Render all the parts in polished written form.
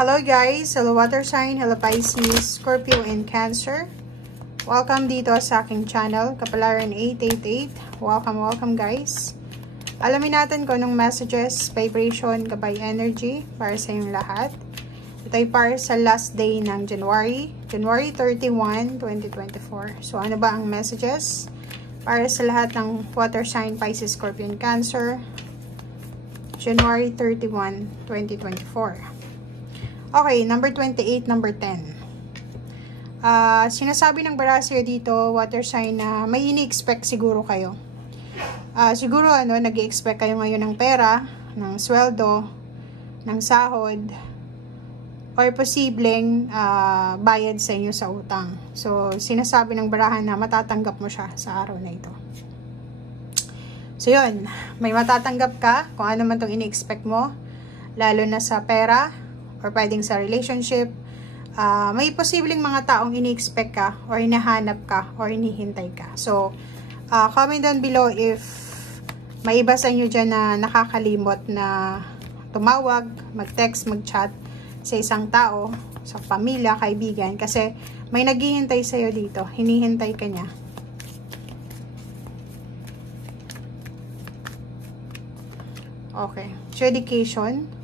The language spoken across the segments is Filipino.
Hello guys, hello water sign, hello Pisces, Scorpio and Cancer. Welcome dito sa aking channel, Kapalaran 888. Welcome guys. Alamin natin kung anong messages, vibration, gabay energy para sa inyong lahat. Ito ay para sa last day ng January 31, 2024. So ano ba ang messages para sa lahat ng water sign, Pisces, Scorpio and Cancer, January 31, 2024. Okay, number 28, number 10. Sinasabi ng Barasir dito, water sign, na may ini-expect siguro kayo. Siguro nag-i-expect kayo ngayon ng pera, ng sweldo, ng sahod, or posibleng bayad sa inyo sa utang. So, sinasabi ng barahan na matatanggap mo siya sa araw na ito. So, yun. May matatanggap ka kung ano man itong ini-expect mo, lalo na sa pera, or pwedeng sa relationship. May posibleng mga taong ini-expect ka, or hinahanap ka, or hinihintay ka. So, comment down below if may iba sa inyo dyan na nakakalimot na tumawag, mag-text, mag-chat sa isang tao, sa pamilya, kaibigan, kasi may naghihintay sa'yo dito. Hinihintay ka niya. Okay. So, education.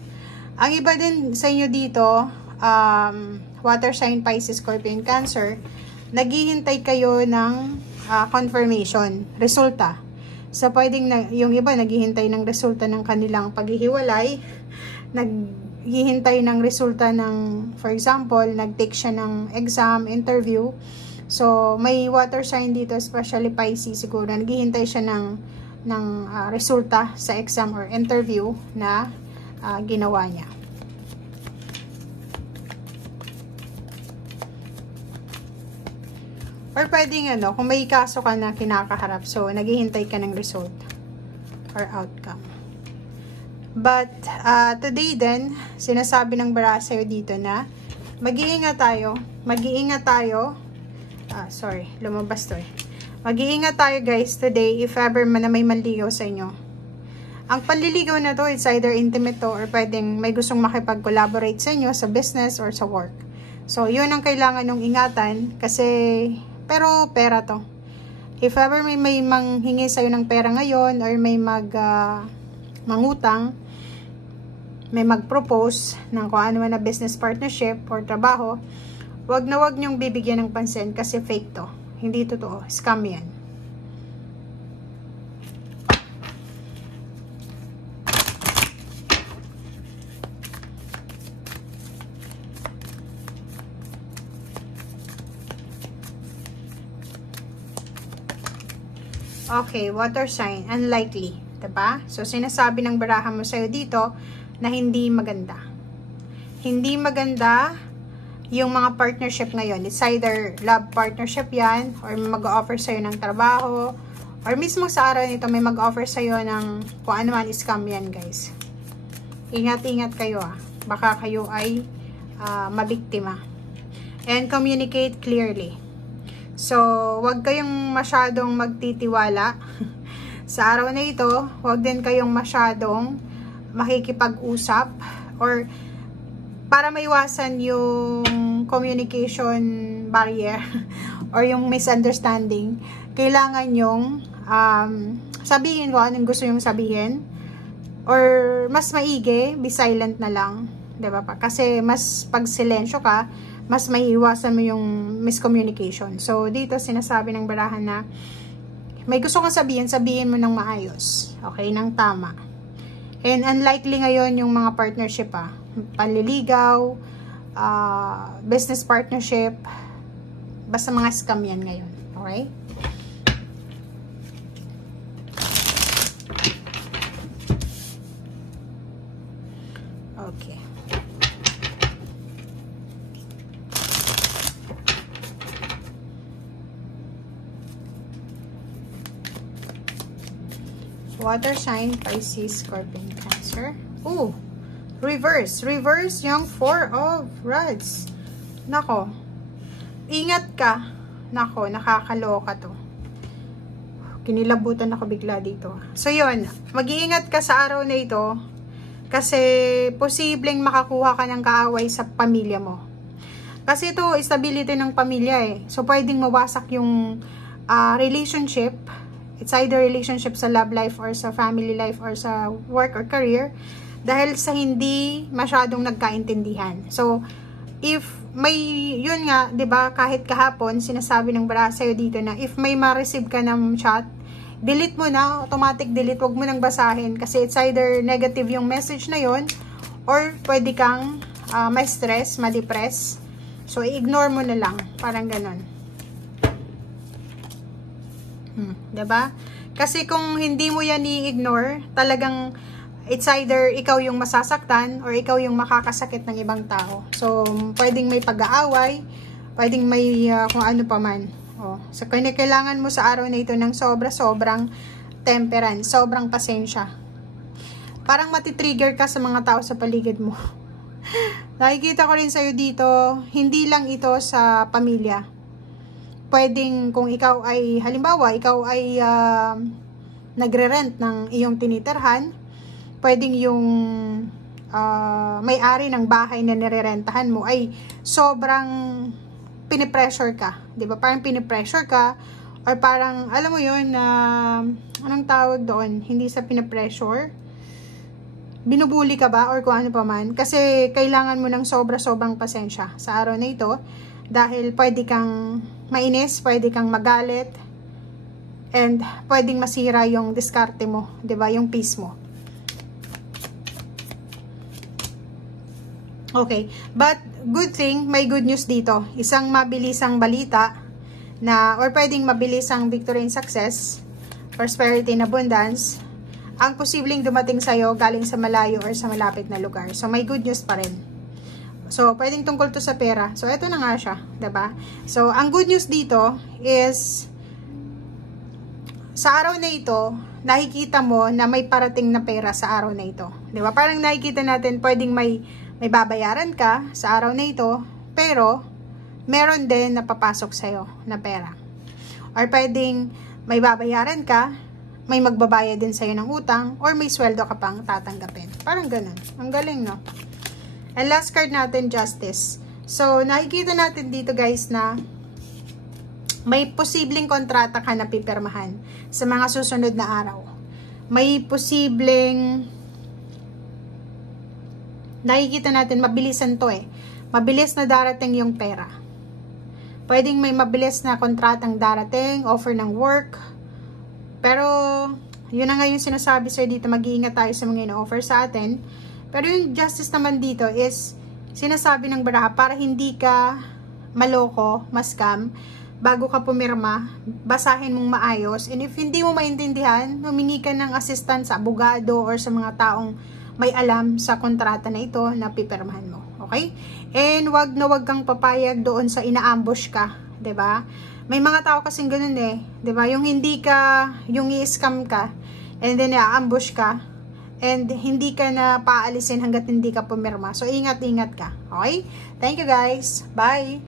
Ang iba din sa inyo dito, water sign, Pisces, Scorpio, and Cancer, naghihintay kayo ng confirmation, resulta. So, pwedeng yung iba naghihintay ng resulta ng kanilang paghihiwalay, naghihintay ng resulta ng, for example, nag-take siya ng exam, interview. So, may water sign dito, especially Pisces, siguro, naghihintay siya ng resulta sa exam or interview na ginawa niya. Or pwedeng kung may kaso ka na kinakaharap, so naghihintay ka ng result or outcome. But today din, sinasabi ng Barasir dito na mag-iingat tayo, sorry, lumabas to mag-iingat tayo guys today if ever man na may manligaw sa inyo. Ang panliligaw na to, it's either intimate to, or pwedeng may gustong makipag-collaborate sa inyo sa business or sa work. So, yun ang kailangan nung ingatan, kasi, pero pera to. If ever may manghingi sa'yo ng pera ngayon, or may mangutang, may mag-propose ng kung ano man na business partnership or trabaho, wag nyong bibigyan ng pansin kasi fake to. Hindi totoo. Scam yan. Okay, water sign, unlikely, diba? So, sinasabi ng baraha mo sa'yo dito na hindi maganda. Hindi maganda yung mga partnership ngayon. It's either love partnership yan, or mag-offer sa'yo ng trabaho, or mismo sa araw nito may mag-offer sa'yo ng kung ano man, scam yan, guys. Ingat-ingat kayo, Baka kayo ay mabiktima. And communicate clearly. So, wag kayong masyadong magtitiwala sa araw na ito. Wag din kayong masyadong makikipag-usap, or para maiwasan yung communication barrier or yung misunderstanding, kailangan yung sabihin kung anong gusto yung sabihin, or mas maigi, be silent na lang, diba pa? Kasi mas pag silensyo ka, mas may iwasan mo yung miscommunication. So, dito sinasabi ng barahan na may gusto kang sabihin mo ng maayos. Okay? Ng tama. And unlikely ngayon yung mga partnership, panliligaw, business partnership, basta mga scam yan ngayon. Okay? Okay. Water sign, Pisces, Scorpio, Cancer. Oh, reverse yung 4 of Rods. Nako, ingat ka. Nako, nakakaloka to. Kinilabutan ako bigla dito. So, yun, mag-iingat ka sa araw na ito Kasi posibleng makakuha ka ng kaaway sa pamilya mo. Kasi ito, stability ng pamilya eh. So, pwedeng mawasak yung relationship. It's either relationship sa love life or sa family life or sa work or career. Dahil sa hindi masyadong nagkaintindihan. So, if may, yun nga, 'di ba, kahit kahapon, sinasabi ng baraha sa'yo dito na if may ma-receive ka ng chat, delete mo na, automatic delete, wag mo nang basahin kasi it's either negative yung message na yon or pwede kang ma-stress, ma-depress. So, i-ignore mo na lang, parang ganon. Diba? Kasi kung hindi mo yan i-ignore, talagang it's either ikaw yung masasaktan or ikaw yung makakasakit ng ibang tao. So, pwedeng may pag-aaway, pwedeng may kung ano pa man. So, kailangan mo sa araw na ito ng sobrang temperance, sobrang pasensya. Parang matitrigger ka sa mga tao sa paligid mo. Nakikita ko rin sa'yo dito, hindi lang ito sa pamilya. Pwedeng kung ikaw ay, halimbawa, ikaw ay nagre-rent ng iyong tinitirhan, pwedeng yung may-ari ng bahay na nirerentahan mo ay sobrang pinipressure ka. Diba? Parang pinipressure ka or parang, alam mo yun, anong tawag doon? Hindi sa pinipressure. Binubuli ka ba or kung ano pa man? Kasi kailangan mo ng sobrang pasensya sa araw na ito dahil pwede kang mainis, pwede kang magalit, and pwedeng masira yung diskarte mo, 'di ba? Yung peace mo. Okay, but good thing, may good news dito. Isang mabilisang balita na or pwedeng mabilisang victory and success, prosperity and abundance ang posibleng dumating sa'yo galing sa malayo or sa malapit na lugar. So, may good news pa rin. So, pwedeng tungkol to sa pera. So, eto na nga siya, 'di ba? So, ang good news dito is sa araw na ito, nakikita mo na may parating na pera sa araw na ito. 'Di ba? Parang nakikita natin pwedeng may babayaran ka sa araw na ito, pero meron din na papasok sa'yo na pera. Or pwedeng may babayaran ka, may magbabayad din sa'yo ng utang, or may sweldo ka pang tatanggapin. Parang ganun. Ang galing, no? And last card natin, Justice. So, nakikita natin dito, guys, na may posibleng kontrata ka na pipirmahan sa mga susunod na araw. May posibleng nakikita natin, mabilisan to eh. Mabilis na darating yung pera. Pwedeng may mabilis na kontratang darating, offer ng work. Pero, yun na nga yung sinasabi sir dito, mag-iingat tayo sa mga ino-offer sa atin. Pero yung justice naman dito is, sinasabi ng baraha, para hindi ka maloko, mascam, bago ka pumirma, basahin mong maayos. And if hindi mo maintindihan, humingi ka ng assistance sa abogado or sa mga taong may alam sa kontrata na ito na pipirmahan mo. Okay? And wag na wag kang papayag doon sa ina-ambush ka. 'Di ba? May mga tao kasing ganun eh. 'Di ba? Yung hindi ka, yung i-scam ka, and then i-ambush ka, and hindi ka na paalisin hanggat hindi ka pumirma. So, ingat-ingat ka. Okay? Thank you guys. Bye!